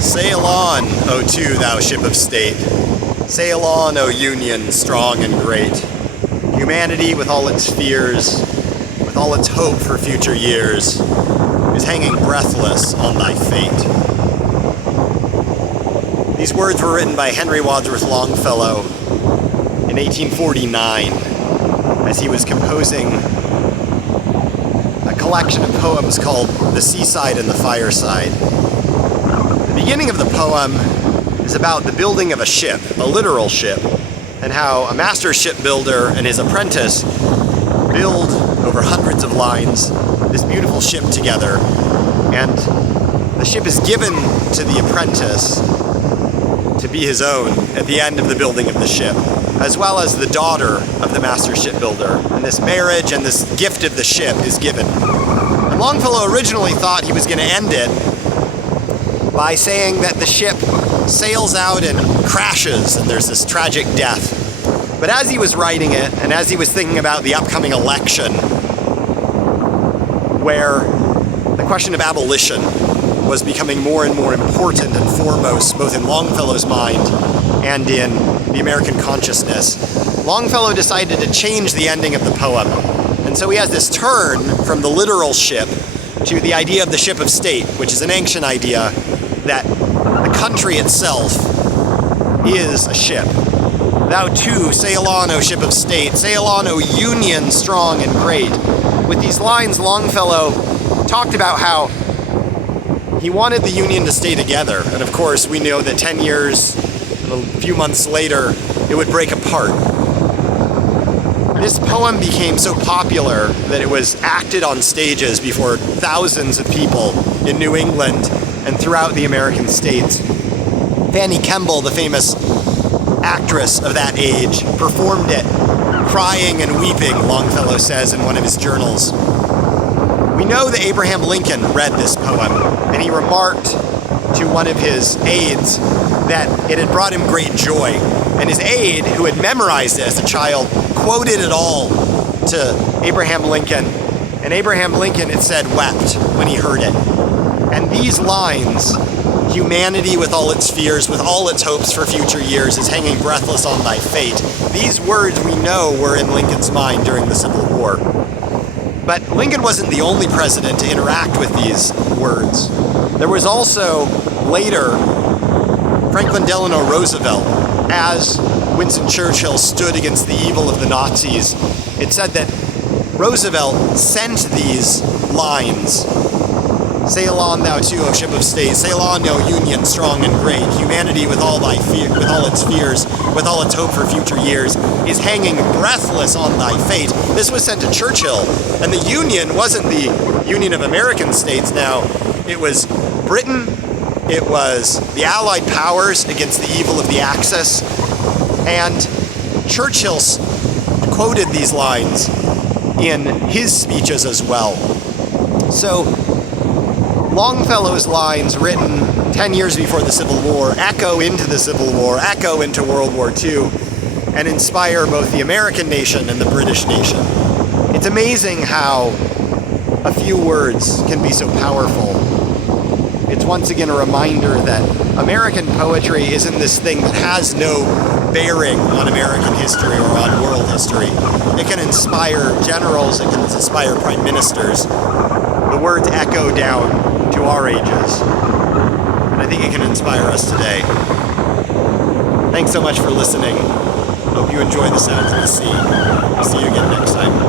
Sail on, O two, thou ship of state. Sail on, O Union, strong and great. Humanity, with all its fears, with all its hope for future years, is hanging breathless on thy fate. These words were written by Henry Wadsworth Longfellow in 1849 as he was composing a collection of poems called The Seaside and The Fireside. The beginning of the poem is about the building of a ship, a literal ship, and how a master shipbuilder and his apprentice build over hundreds of lines this beautiful ship together. And the ship is given to the apprentice to be his own at the end of the building of the ship, as well as the daughter of the master shipbuilder. And this marriage and this gift of the ship is given. And Longfellow originally thought he was going to end it by saying that the ship sails out and crashes and there's this tragic death. But as he was writing it, and as he was thinking about the upcoming election, where the question of abolition was becoming more and more important and foremost, both in Longfellow's mind and in the American consciousness, Longfellow decided to change the ending of the poem. And so he has this turn from the literal ship to the idea of the ship of state, which is an ancient idea that the country itself is a ship. Thou too, sail on, O ship of state, sail on, O Union, strong and great. With these lines, Longfellow talked about how he wanted the Union to stay together. And of course, we know that 10 years and a few months later, it would break apart. This poem became so popular that it was acted on stages before thousands of people in New England and throughout the American states. Fanny Kemble, the famous actress of that age, performed it, crying and weeping, Longfellow says in one of his journals. We know that Abraham Lincoln read this poem, and he remarked to one of his aides that it had brought him great joy. And his aide, who had memorized it as a child, quoted it all to Abraham Lincoln. And Abraham Lincoln, it said, wept when he heard it. And these lines, humanity with all its fears, with all its hopes for future years, is hanging breathless on thy fate. These words we know were in Lincoln's mind during the Civil War. But Lincoln wasn't the only president to interact with these words. There was also, later, Franklin Delano Roosevelt, as Winston Churchill stood against the evil of the Nazis. It said that Roosevelt sent these lines. Sail on, thou too, O ship of state. Sail on, O Union, strong and great. Humanity, with all its fears, with all its hope for future years, is hanging breathless on thy fate. This was sent to Churchill, and the Union wasn't the Union of American States now. It was Britain. It was the Allied powers against the evil of the Axis. And Churchill quoted these lines in his speeches as well. So Longfellow's lines, written 10 years before the Civil War, echo into the Civil War, echo into World War II, and inspire both the American nation and the British nation. It's amazing how a few words can be so powerful. It's once again a reminder that American poetry isn't this thing that has no bearing on American history or on world history. It can inspire generals, it can inspire prime ministers. The words echo down to our ages, and I think it can inspire us today. Thanks so much for listening. Hope you enjoy the sounds of the sea. I'll see you again next time.